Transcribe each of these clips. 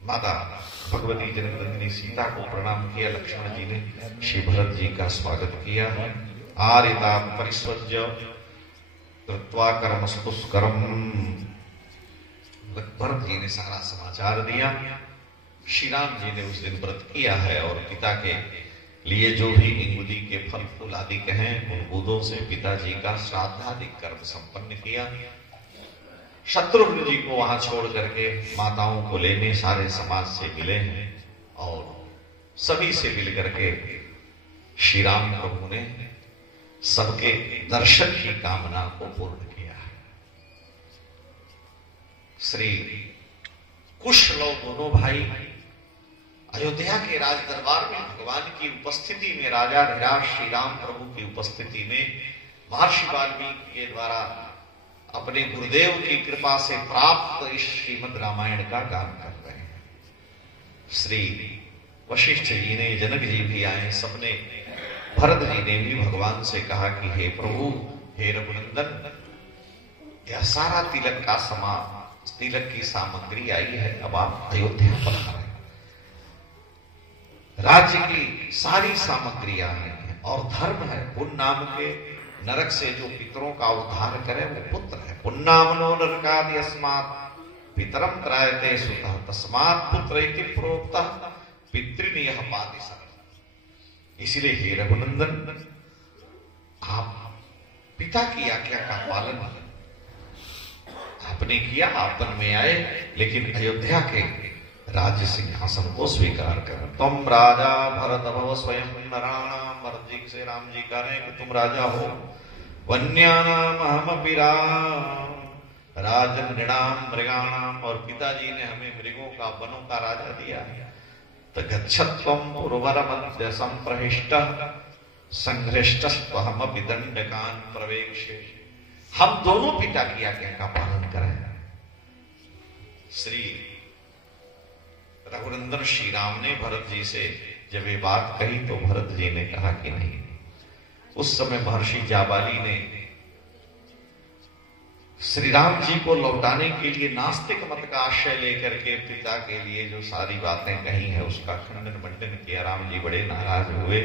माता भगवती जनकनंदिनी सीता को प्रणाम किया। लक्ष्मण जी ने श्री भरत जी का स्वागत किया। आरिता परिस्वज्य कृत्वा कर्मस्तुष्करम। भरत जी ने सारा समाचार दिया। श्री राम जी ने उस दिन व्रत किया है और पिता के लिए जो भी इंगुदी के फल फूल आदि कहें उन बूंदों से पिताजी का श्राद्धादि कर्म संपन्न किया। शत्रुघ्न जी को वहां छोड़ करके माताओं को लेने सारे समाज से मिले हैं और सभी से मिल करके श्री राम प्रभु ने सबके दर्शन की कामना को पूर्ण किया है। श्री कुशलव दोनों भाई अयोध्या के राज दरबार में भगवान की उपस्थिति में, राजा धीराज श्री राम प्रभु की उपस्थिति में महर्षि वाल्मीकि के द्वारा अपने गुरुदेव की कृपा से प्राप्त इस श्रीमद् रामायण का गान कर रहे हैं। श्री वशिष्ठ जी ने, जनक जी भी आए, सबने, भरत जी ने भी भगवान से कहा कि हे प्रभु, हे रघुनंदन, यह सारा तिलक का तिलक की सामग्री आई है, अब आप अयोध्या पधारें। राज्य की सारी सामग्री आई है और धर्म है, पुण्य नाम के नरक से जो पितरों का उद्धार करे वो पुत्र है। पुण्नामनो नरकादि अस्मात् पितरम त्रायते सुतः तस्मात् पुत्र इति प्रोक्तः पितृनियः पाति सत्। इसलिए हे रघुनंदन, आप पिता की आज्ञा का पालन आपने किया, आप वन में आए, लेकिन अयोध्या के राज्य सिंहासन को स्वीकार कर। तुम राजा भरत भव स्वयं नराणाम। भरत जी से राम जी कह रहे हैं कि तुम राजा हो। वन्यानाम अहमपि राम राजन नृणाम मृगाणाम। और पिताजी ने हमें मृगों का, वनों का राजा दिया है। तो गच्छत्वम पुरवर मध्य संप्रहिष्टः संघृष्टस्त्वहमपि दंडकान प्रवेक्षे। हम दोनों पिता की आज्ञा का पालन करें। श्री रघुनंदन श्री राम ने भरत जी से जब ये बात कही तो भरत जी ने कहा कि नहीं। उस समय महर्षि जाबाली ने श्री राम जी को लौटाने के लिए नास्तिक मत का आश्रय लेकर के पिता के लिए जो सारी बातें कही हैं उसका खंडन मंडन किया। राम जी बड़े नाराज हुए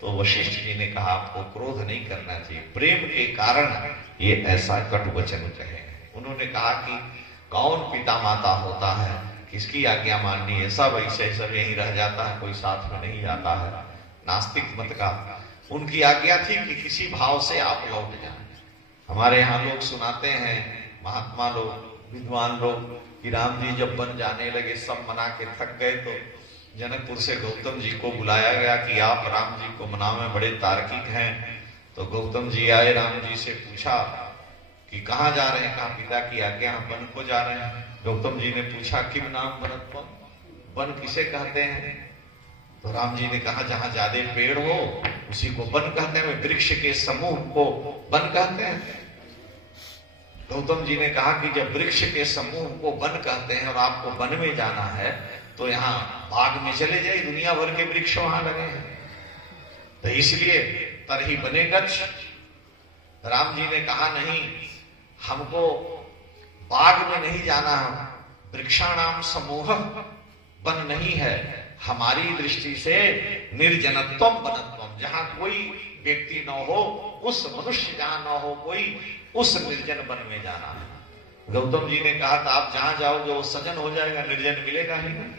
तो वशिष्ठ जी ने कहा आपको क्रोध नहीं करना चाहिए, प्रेम के कारण ये ऐसा कटु वचन कहे। उन्होंने कहा कि कौन पिता माता होता है, किसकी आज्ञा माननी है, सब ऐसे सब यहीं रह जाता है, कोई साथ में नहीं जाता है। नास्तिक मत का उनकी आज्ञा थी कि किसी भाव से आप लौट जाएं। हमारे यहाँ लोग सुनाते हैं, महात्मा लोग, विद्वान लोग, कि राम जी जब बन जाने लगे, सब मना के थक गए, तो जनकपुर से गौतम जी को बुलाया गया कि आप राम जी को मनाओ में बड़े तार्किक हैं। तो गौतम जी आए, राम जी से पूछा कि कहाँ जा रहे हैं, कहा पिता की आज्ञा, हम वन को जा रहे हैं। गौतम जी ने पूछा किम नाम वनत्वम, वन किसे कहते हैं? तो राम जी ने कहा जहां ज्यादा पेड़ हो उसी को वन कहते हैं, वृक्ष के समूह को वन कहते हैं। गौतम जी ने कहा कि जब वृक्ष के समूह को वन कहते हैं और आपको वन में जाना है तो यहाँ बाग में चले जाए, दुनिया भर के वृक्ष वहां लगे हैं, तो इसलिए तरही बने गच्छ। राम जी ने कहा नहीं, हमको बाग में नहीं जाना, वृक्षाणाम समूह वन नहीं है, हमारी दृष्टि से निर्जनत्वम वनत्वम, जहां कोई व्यक्ति न हो, उस मनुष्य जहां न हो कोई, उस निर्जन वन में जाना है। गौतम जी ने कहा था आप जहां जाओगे वो सजन हो जाएगा, निर्जन मिलेगा ही नहीं।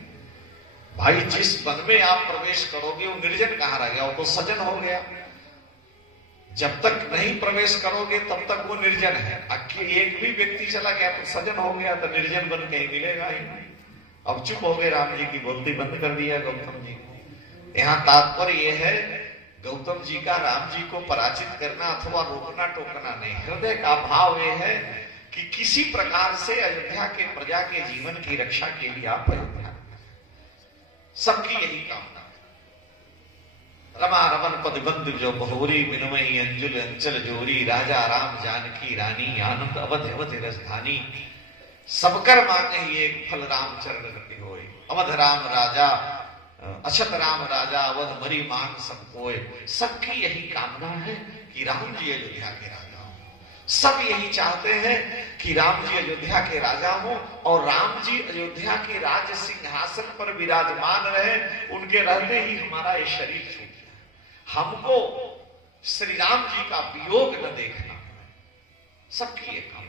भाई जिस वन में आप प्रवेश करोगे वो निर्जन कहाँ रह गया, वो तो सजन हो गया। जब तक नहीं प्रवेश करोगे तब तक वो निर्जन है। एक भी व्यक्ति चला गया तो सजन हो गया, तो निर्जन वन कहीं मिलेगा ही नहीं। अब चुप हो गए, राम जी की बोलती बंद कर दिया गौतम जी को। यहाँ तात्पर्य यह है गौतम जी का राम जी को पराजित करना अथवा रोकना टोकना नहीं, हृदय का भाव यह है कि किसी प्रकार से अयोध्या के प्रजा के जीवन की रक्षा के लिए आप अयोध्या, सबकी यही कामना। रमा रमन पद बंधु जो बहुरी बिनुमई अंजुल अंचल जोरी, राजा राम जानकी रानी आनंद अवध अवध रसधानी, सबकर मांगे ही एक फल राम चरण रति होए। अवध राम राजा अछत राम राजा, अवध मरी मांग सब कोय। सबकी यही कामना है कि राम जी अयोध्या के राजा हो, सब यही चाहते हैं कि राम जी अयोध्या के राजा हो और राम जी अयोध्या के राज सिंहासन पर विराजमान रहे। उनके रहते ही हमारा ये शरीर छूट जाए, हमको श्री राम जी का वियोग न देखना, सबकी ये कामना।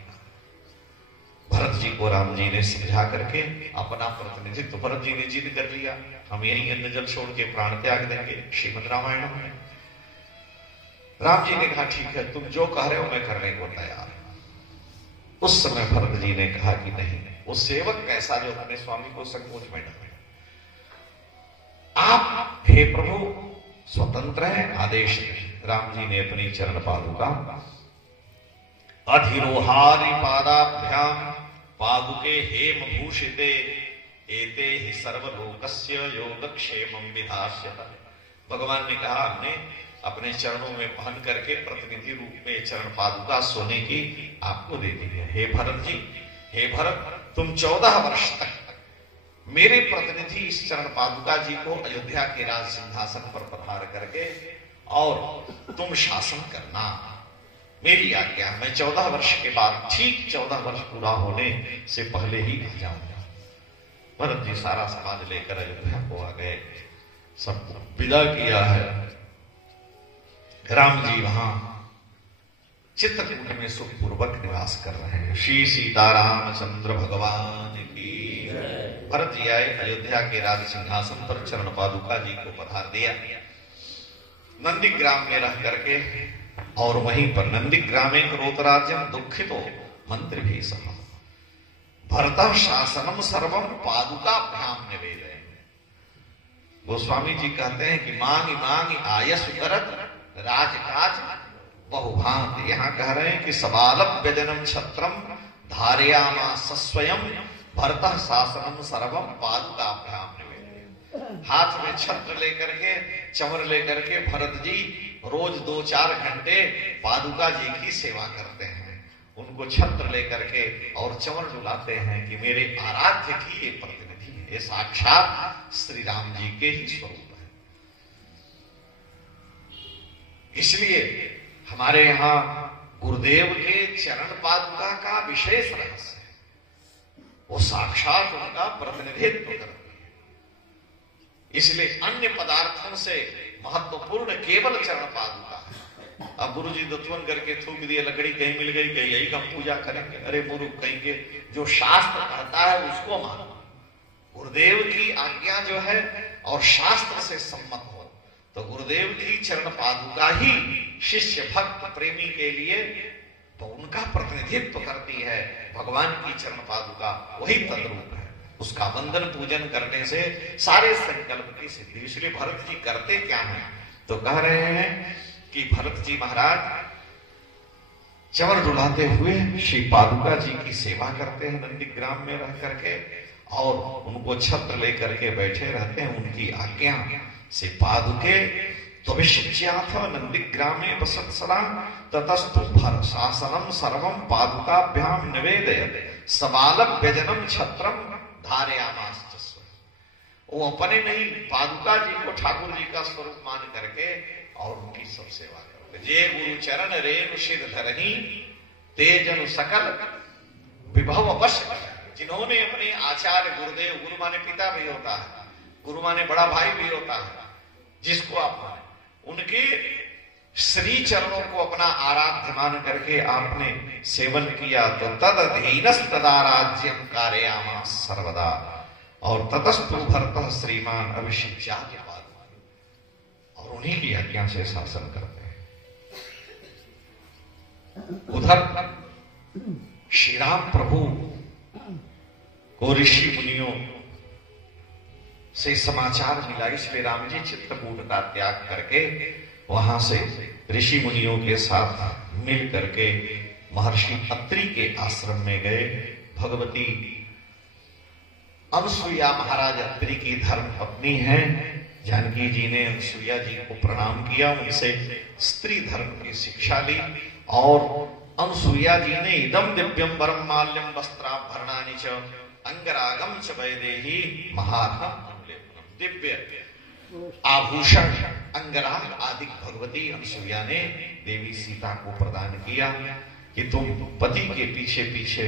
भरत जी को राम जी ने समझा करके अपना प्रतिनिधित्व भरत जी ने जिद कर लिया, हम यही अन्न जल छोड़ के प्राण त्याग देंगे। श्रीमद् रामायण में राम जी ने कहा ठीक है, तुम जो कह रहे हो मैं करने को तैयार हूं। उस समय भरत जी ने कहा कि नहीं, वो सेवक कैसा जो अपने स्वामी को संकोच में डाले। आप हे प्रभु स्वतंत्र है, आदेश दें। राम जी ने अपनी चरण पादुका अधिरोहारि पादाभ्याम पादुके हेम भूषिते एते ही सर्वलोकस्य योगक्षेमं विधास्यत। भगवान ने कहा हमने अपने चरणों में पहन करके प्रतिनिधि रूप में चरण पादुका सोने की आपको दे दी है। हे भरत जी, हे भरत, तुम 14 वर्ष तक मेरे प्रतिनिधि इस चरण पादुका जी को अयोध्या के राज सिंहासन पर प्रहार करके और तुम शासन करना, मेरी आज्ञा। मैं 14 वर्ष के बाद, ठीक 14 वर्ष पूरा होने से पहले ही आ जाऊंगा। भरत जी सारा समाज लेकर अयोध्या को आ गए, सबको विदा किया है। राम जी वहां चित्रकूट में सुखपूर्वक निवास कर रहे हैं। श्री सीतारामचंद्र भगवान की। भरत जी आए, अयोध्या के राज सिंहासन पर चरण पादुका जी को पधार दिया। नंदीग्राम में रह करके और वहीं पर नंदीग्रामे करोतराज्यम दुखितो मंत्री भी सह भरतः शासनम सर्वम पादुकाभ्याम निवेदय। गोस्वामी जी कहते हैं कि मांगी मांगी आयस करत राजकाज बहुभांत। यहां कह रहे हैं कि सबालभ व्यजनम छत्रम धारयामास स्वयं भरतः शासनम सर्वम पादुकाभ्याम निवेदय। हाथ में छत्र लेकर के, चमर लेकर के भरत जी रोज 2-4 घंटे पादुका जी की सेवा करते हैं। उनको छत्र लेकर के और चमर डुलाते हैं कि मेरे आराध्य की ये प्रतिनिधि है, ये साक्षात श्री राम जी के ही स्वरूप है। इसलिए हमारे यहां गुरुदेव के चरण पादुका का विशेष रहस्य है, वो साक्षात उनका प्रतिनिधित्व करते हैं। इसलिए अन्य पदार्थों से महत्वपूर्ण केवल चरण पादुका है। अब गुरु जी दुत्वन करके थूक दिए, लकड़ी कहीं मिल गई, कहीं यही हम पूजा करेंगे। अरे मूर्ख कहेंगे, जो शास्त्र कहता है उसको मानो। गुरुदेव की आज्ञा जो है और शास्त्र से सम्मत हो तो गुरुदेव की चरण पादुका ही शिष्य भक्त प्रेमी के लिए तो उनका प्रतिनिधित्व करती है। भगवान की चरण पादुका वही तद्रूप है। उसका वंदन पूजन करने से सारे संकल्प की सिद्धि। इसलिए भरत जी करते क्या है, तो कह रहे हैं कि भरत जी महाराज चमर डुलाते हुए श्री पादुका जी की सेवा करते हैं नंदीग्राम में रह करके, और उनको छत्र लेकर के बैठे रहते हैं। उनकी आज्ञा से पादुके त्वविशिच्याथ नंदीग्रामे वसत्सरा ततस्तु भर शासनम सर्वम पादुकाभ्याम निवेदय सबालभ व्यजनम छत्रम धारयामास। वो अपने नहीं, पादुका जी को ठाकुर जी का स्वरूप मान करके और उनकी सब सेवा करते। जे गुरु चरण रेणु सिद्ध धरनी तेजनु सकल विभव वश। जिन्होंने अपने आचार्य गुरुदेव, गुरु माने पिता भी होता है, गुरु माने बड़ा भाई भी होता है, जिसको आप माने, उनके श्री चरणों को अपना आराध्य मान करके आपने सेवन किया तो तद अधीनस तदाराज्यम कारयामास सर्वदा। और ततस्तु भरतः श्रीमान अभिषिच्यात् पादुके, और उन्हीं की आज्ञा से शासन करते हैं। उधर श्री राम प्रभु को ऋषि मुनियों से समाचार मिला, इसलिए राम जी चित्रकूट का त्याग करके वहां से ऋषि मुनियों के साथ मिल करके महर्षि अत्रि के आश्रम में गए। भगवती अनसुईया महाराज अत्रि की धर्म पत्नी है। जानकी जी ने अनसुईया जी को प्रणाम किया, उनसे स्त्री धर्म की शिक्षा ली, और अनसुईया जी ने इदम दिव्यम वरम माल्यम वस्त्राभरणानि च अंगरागम च वैदेही महात्म। दिव्य आभूषण अंगराग आदि भगवती अनसुईया ने देवी सीता को प्रदान किया। कि तुम पति के पीछे पीछे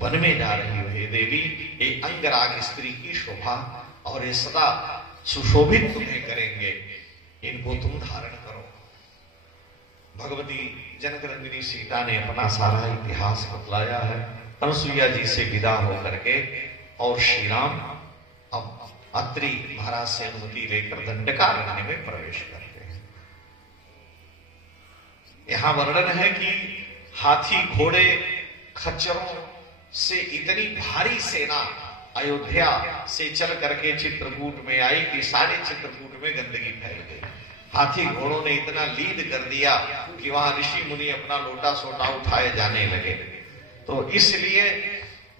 वन में जा रही हो हे देवी, ये अंगराग स्त्री की शोभा और ये सदा सुशोभित तुम्हें करेंगे, इनको तुम धारण करो। भगवती जनकनंदिनी सीता ने अपना सारा इतिहास बतलाया है अनसुईया जी से विदा होकर के, और श्री राम अब अत्रि महाराज से अनुमति लेकर दंडकारण्य में प्रवेश करते हैं। यहां वर्णन है कि हाथी घोड़े खच्चरों से इतनी भारी सेना अयोध्या से चल करके चित्रकूट में आई कि सारे चित्रकूट में गंदगी फैल गई। हाथी घोड़ों ने इतना लीद कर दिया कि वहां ऋषि मुनि अपना लोटा सोटा उठाए जाने लगे। तो इसलिए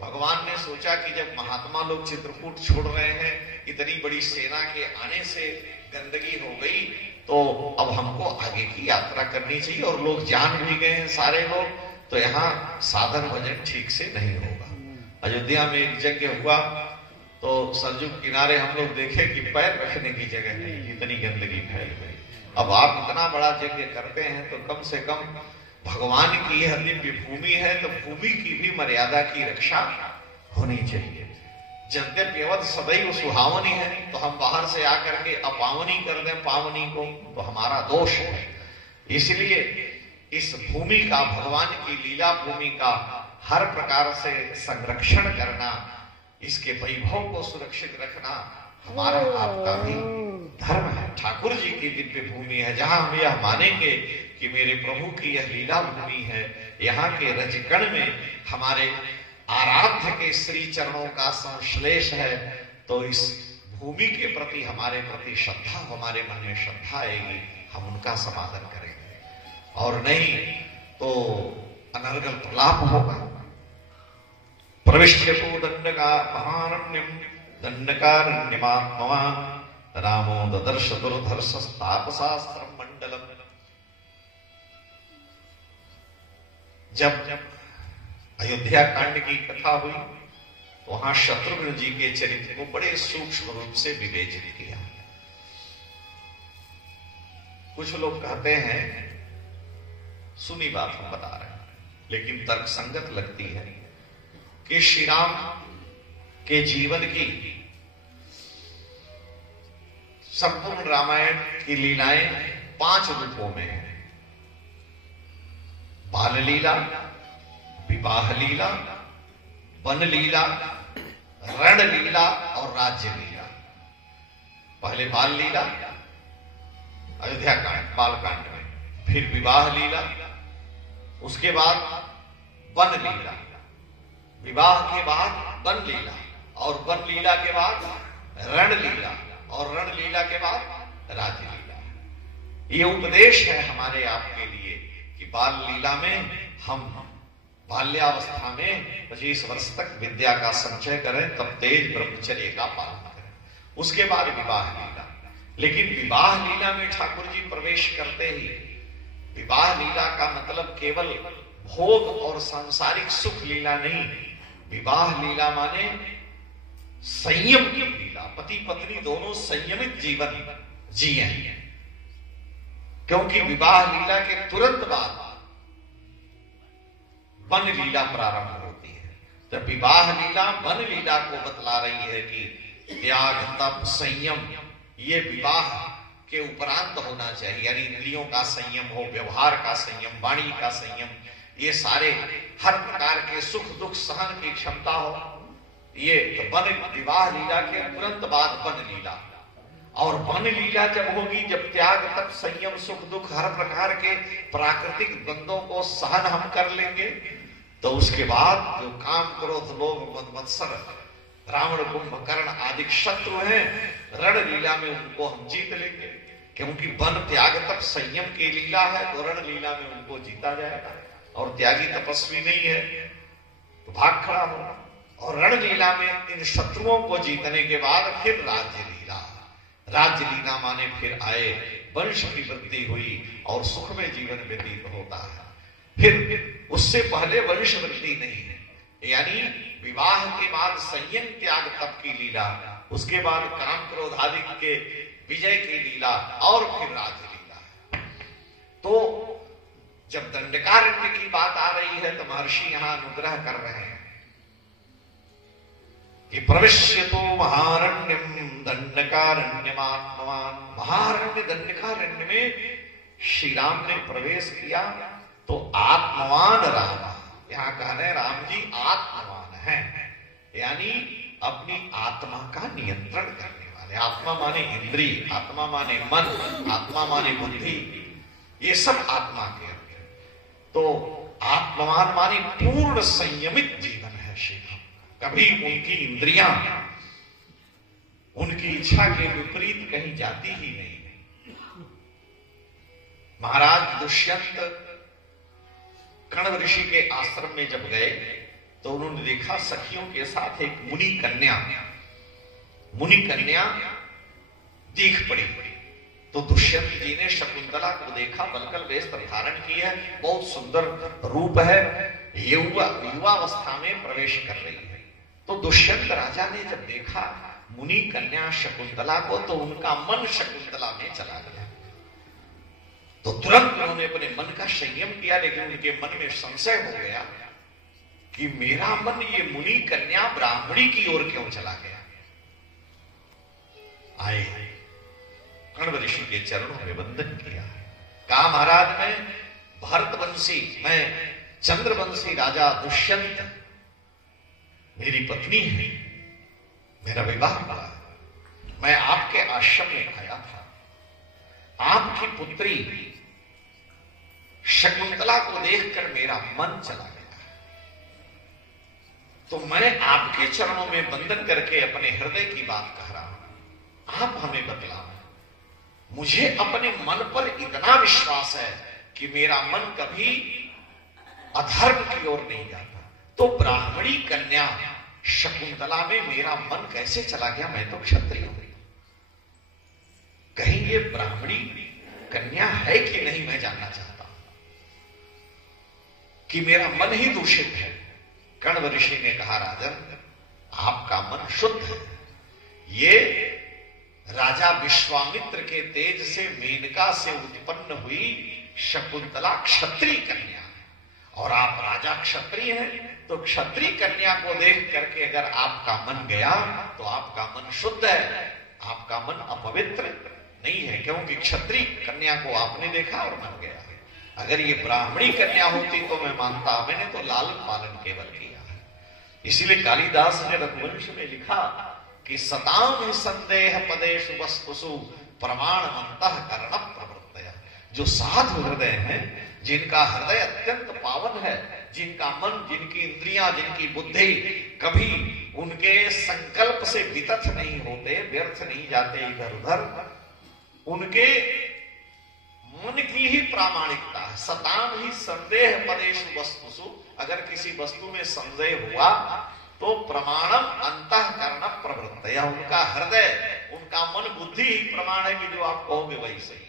भगवान ने सोचा कि जब महात्मा लोग चित्रकूट छोड़ रहे हैं, इतनी बड़ी सेना के आने से गंदगी हो गई, तो अब हमको आगे की यात्रा करनी चाहिए। और लोग जान भी गए हैं सारे लोग, तो यहाँ साधन भजन ठीक से नहीं होगा। अयोध्या में एक यज्ञ हुआ तो सरजू किनारे हम लोग देखे कि पैर रखने की जगह नहीं, इतनी गंदगी फैल गई। अब आप इतना बड़ा यज्ञ करते हैं तो कम से कम भगवान की यह दिव्य भूमि है, तो भूमि की भी मर्यादा की रक्षा होनी चाहिए। यद्यपि अवध सदैव सुहावनी है, तो हम बाहर से आकर के अपावनी कर दें पावनी को, तो हमारा दोष है। इसलिए इस भूमि का, भगवान की लीला भूमि का हर प्रकार से संरक्षण करना, इसके वैभव को सुरक्षित रखना हमारा आपका भी धर्म है। ठाकुर जी की दिव्य भूमि है, जहां हम यह मानेंगे कि मेरे प्रभु की यह लीला भूमि है, यहाँ के रजकण में हमारे आराध्य के श्री चरणों का संश्लेष है, तो इस भूमि के प्रति हमारे प्रति श्रद्धा, हमारे मन में श्रद्धा आएगी, हम उनका समादर करेंगे। और नहीं तो अनर्गल प्रलाप होगा। प्रविष्यतो दंडका महारण्यम दंडकारण्यमात्मवान रामो ददर्श दुर्धर्षस्तापशास्त्रम मंडलम। जब अयोध्या कांड की कथा हुई तो वहां शत्रुघ्न जी के चरित्र को बड़े सूक्ष्म रूप से विवेचित किया। कुछ लोग कहते हैं, सुनी बात हम बता रहे हैं, लेकिन तर्कसंगत लगती है कि श्री राम के जीवन की संपूर्ण रामायण की लीलाएं 5 रूपों में है। बाल लीला, विवाह लीला, वन लीला, रण लीला और राज्य लीला। पहले बाल लीला अयोध्या कांड, बाल कांड में, फिर विवाह लीला, उसके बाद वन लीला, विवाह के बाद वन लीला, और वन लीला के बाद रण लीला, और रण लीला के बाद राज्य लीला। ये उपदेश है हमारे आपके लिए कि बाल लीला में हम बाल्यावस्था में 25 वर्ष तक विद्या का संचय करें, तब तेज ब्रह्मचर्य का पालन करें। उसके बाद विवाह लीला। लेकिन विवाह लीला में ठाकुर जी प्रवेश करते ही, विवाह लीला का मतलब केवल भोग और सांसारिक सुख लीला नहीं, विवाह लीला माने संयम की लीला। पति पत्नी दोनों संयमित जीवन जिए, क्योंकि विवाह लीला के तुरंत बाद वन लीला प्रारंभ होती है। जब विवाह लीला वन लीला को बतला रही है कि त्याग, तप, संयम, ये विवाह के उपरांत होना चाहिए। यानी इंद्रियों का संयम हो, व्यवहार का संयम, वाणी का संयम, ये सारे हर प्रकार के सुख दुख सहन की क्षमता हो। ये तो वन विवाह लीला के तुरंत बाद वन लीला। और वन लीला जब होगी, जब त्याग, तप, संयम, सुख दुख, हर प्रकार के प्राकृतिक द्वंद्वों को सहन हम कर लेंगे, तो उसके बाद जो काम, क्रोध, लोभ, मद, मत्सर, रावण, कुंभकर्ण आदि शत्रु हैं, रण लीला में उनको हम जीत लेंगे। क्योंकि वन त्याग तप संयम की लीला है, तो रण लीला में उनको जीता जाएगा। और त्यागी तपस्वी नहीं है तो भाग खड़ा होगा। और रण लीला में इन शत्रुओं को जीतने के बाद फिर राज्य लीला। राज्य लीला माने फिर आए, वंश की वृद्धि हुई और सुख में जीवन व्यतीत होता है। फिर उससे पहले वंश वृद्धि नहीं है। यानी विवाह के बाद संयम, त्याग, तप की लीला, उसके बाद काम, क्रोध आदि के विजय की लीला, और फिर राज्य लीला। तो जब दंडकारण्य की बात आ रही है तो महर्षि यहां अनुग्रह कर रहे हैं कि प्रविश्यतो महारण्यम दंडकारण्यमात्मवान। महारण्य दंडकारण्य में श्री राम ने प्रवेश किया तो आत्मवान राम, यहां कह रहे राम जी आत्मवान है, यानी अपनी आत्मा का नियंत्रण करने वाले। आत्मा माने इंद्रिय, आत्मा माने मन, आत्मा माने बुद्धि, ये सब आत्मा के अर्थ है। तो आत्मवान माने पूर्ण संयमित जीवन है श्री राम। कभी उनकी इंद्रियां उनकी इच्छा के विपरीत कहीं जाती ही नहीं। महाराज दुष्यंत कण्व ऋषि के आश्रम में जब गए तो उन्होंने देखा सखियों के साथ एक मुनि कन्या दिख पड़ी। तो दुष्यंत जी ने शकुंतला को देखा, बलकल वेश धारण की है, बहुत सुंदर रूप है, युवावस्था में प्रवेश कर रही है। तो दुष्यंत राजा ने जब देखा मुनि कन्या शकुंतला को तो उनका मन शकुंतला में चला गया। तो तुरंत उन्होंने अपने मन का संयम किया, लेकिन उनके मन में संशय हो गया कि मेरा मन ये मुनि कन्या ब्राह्मणी की ओर क्यों चला गया। आए कण्व ऋषि के चरणों में वंदन किया, कहा महाराज मैं भरतवंशी, मैं चंद्रवंशी राजा दुष्यंत, मेरी पत्नी है, मेरा विवाह हुआ, मैं आपके आश्रम में आया था। आपकी पुत्री शकुंतला को देखकर मेरा मन चला गया, तो मैं आपके चरणों में वंदन करके अपने हृदय की बात कह रहा हूं। आप हमें बतलाओ, मुझे अपने मन पर इतना विश्वास है कि मेरा मन कभी अधर्म की ओर नहीं जाता, तो ब्राह्मणी कन्या शकुंतला में मेरा मन कैसे चला गया? मैं तो क्षत्रिय हूं, कहीं ये ब्राह्मणी कन्या है कि नहीं मैं जानना चाहता हूं, कि मेरा मन ही दूषित है। कण्व ऋषि ने कहा राजन आपका मन शुद्ध है, ये राजा विश्वामित्र के तेज से मेनका से उत्पन्न हुई शकुंतला क्षत्रिय कन्या है, और आप राजा क्षत्रिय हैं, तो क्षत्रिय कन्या को देख करके अगर आपका मन गया तो आपका मन शुद्ध है, आपका मन अपवित्र नहीं है, क्योंकि क्षत्रिय कन्या को आपने देखा और मन गया। अगर ये ब्राह्मणी कन्या होती तो मैं मानता, मैंने तो लालन पालन केवल किया है। इसीलिए कालिदास ने रघुवंश में लिखा कि सताम संदेह पदेषु वस्तुषु प्रमाणमंतः कर्ण प्रवृत्तया। जो साधु हृदय हैं, जिनका हृदय अत्यंत पावन है, जिनका मन, जिनकी इंद्रियां, जिनकी बुद्धि कभी उनके संकल्प से वितथ नहीं होते, व्यर्थ नहीं जाते इधर उधर, उनके मन की ही प्रामाणिकता है। सताम ही संदेह पदेषु वस्तुषु, अगर किसी वस्तु में संदेह हुआ तो प्रमाणम अंतःकरण प्रवृत्तया, उनका हृदय, उनका मन, बुद्धि ही प्रमाण है कि जो आप कहोगे वही सही है।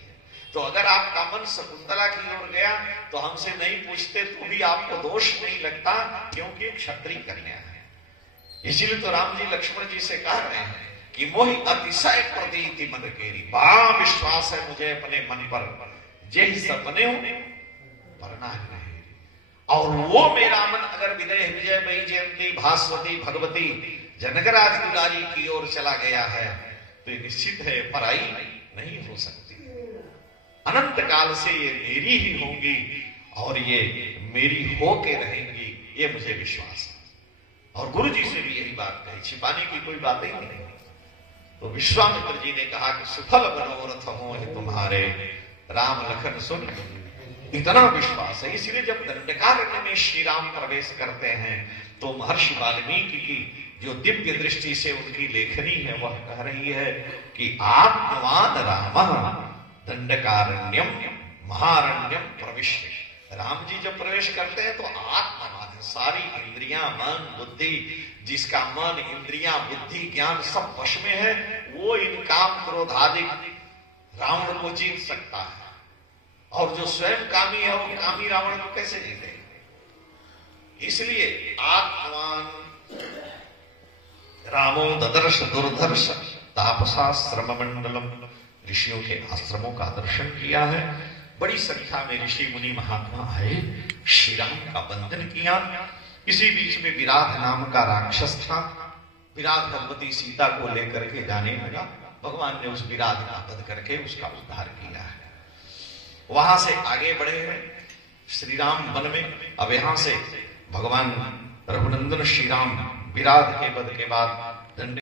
तो अगर आपका मन शकुंतला की ओर गया तो हमसे नहीं पूछते तो भी आपको दोष नहीं लगता, क्योंकि क्षत्रिय कन्या है। इसीलिए तो राम जी लक्ष्मण जी से कह रहे हैं कि मोहि अतिशय प्रतीति मन केरी, बड़ा विश्वास है मुझे अपने मन पर, जे सपने हो परना नहीं। और वो मेरा मन अगर विदय विजय मई जयंती भास्वती भगवती जनकराज दुलारी की ओर चला गया है तो ये निश्चित है पराई नहीं हो सकती, अनंत काल से ये मेरी ही होंगी और ये मेरी होके रहेंगी, ये मुझे विश्वास है। और गुरु जी से भी यही बात कही, छिपाने की कोई बात ही नहीं। तो विश्वामित्र जी ने कहा कि सुफल मनोरथ हो तुम्हारे, राम लखन सुन, इतना विश्वास है। इसलिए जब दंडकारण्य में श्री राम प्रवेश करते हैं तो महर्षि वाल्मीकि की जो दिव्य दृष्टि से उनकी लेखनी है वह कह रही है कि आत्मवान राम दंडकारण्यम महारण्यम प्रविश्य। राम जी जब प्रवेश करते हैं तो आत्मवान है, सारी इंद्रियां, मन, बुद्धि, जिसका मन, इंद्रियां, बुद्धि, ज्ञान सब वश में है, वो इन काम क्रोध आदि रावण को जीत सकता है। और जो स्वयं कामी है वो कामी रावण को कैसे जीते। इसलिए आत्मवान रामो ददर्श दुर्धर्ष तापसा श्रम मंडलम, ऋषियों के आश्रमों का दर्शन किया है, बड़ी संख्या में ऋषि मुनि महात्मा आए, श्री राम का बंधन किया। इसी बीच में विराट नाम का राक्षस था, विराट भगवती सीता को लेकर के जाने लगा। भगवान ने उस विराट का वध करके उसका उद्धार किया है। वहां से आगे बढ़े हैं श्री राम वन में। अब यहां से भगवान रघुनंदन श्री राम विराट के वध के बाद